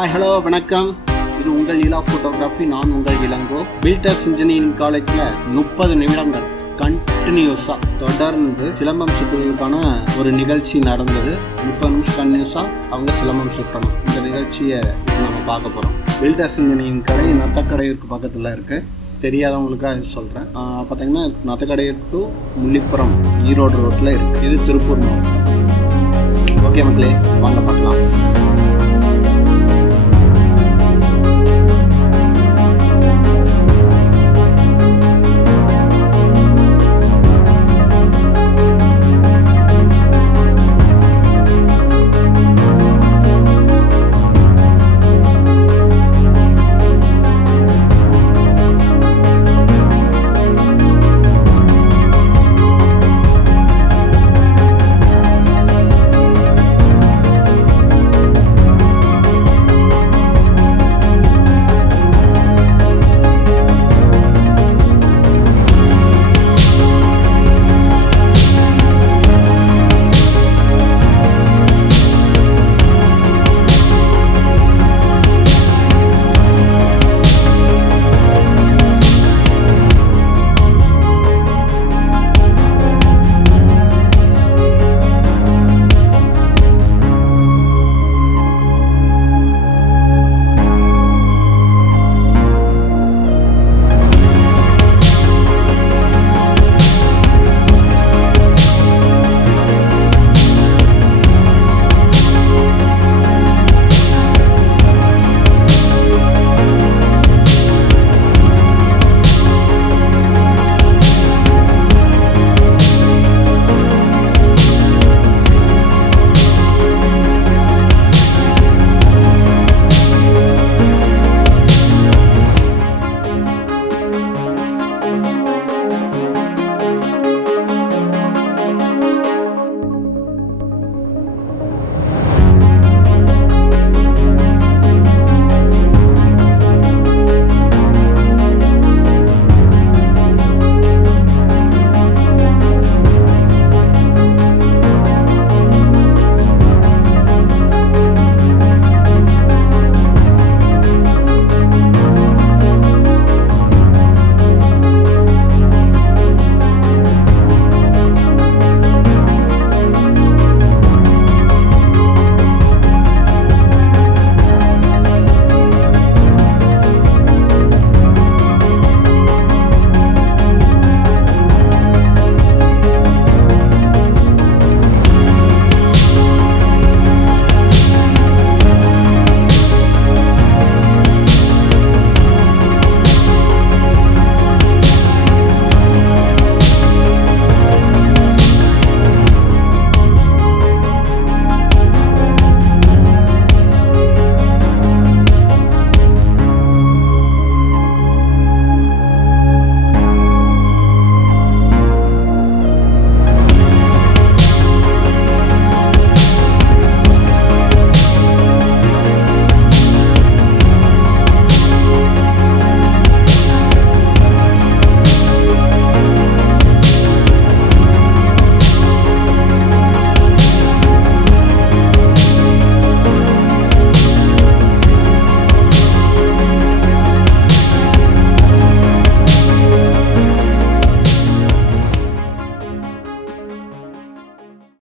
Hi hello வணக்கம். இது உங்கள் இலா ஃபோட்டோகிராஃபி. நான் உங்கள் இளங்கோ. பில்டர்ஸ் இன்ஜினியரிங் காலேஜில் 30 நிமிடங்கள் கண்டினியூஸாக தொடர்ந்து சிலம்பம் சுற்றுவதற்கான ஒரு நிகழ்ச்சி நடந்தது. 30 நிமிஷம் கண்டினியூஸாக அவங்க சிலம்பம் சுற்றணும். இந்த நிகழ்ச்சியை நம்ம பார்க்க போகிறோம். பில்டர்ஸ் இன்ஜினியரிங் கடை நத்தக்கடையூருக்கு பக்கத்தில் இருக்குது. தெரியாதவங்களுக்காக அது சொல்கிறேன். பார்த்தீங்கன்னா நத்தக்கடையூர் டு முள்ளிப்புறம் ஈரோடு ரோட்டில் இருக்குது. இது திருப்பூர் மாவட்டம். ஓகே மக்களே, வாங்க பார்க்கலாம்.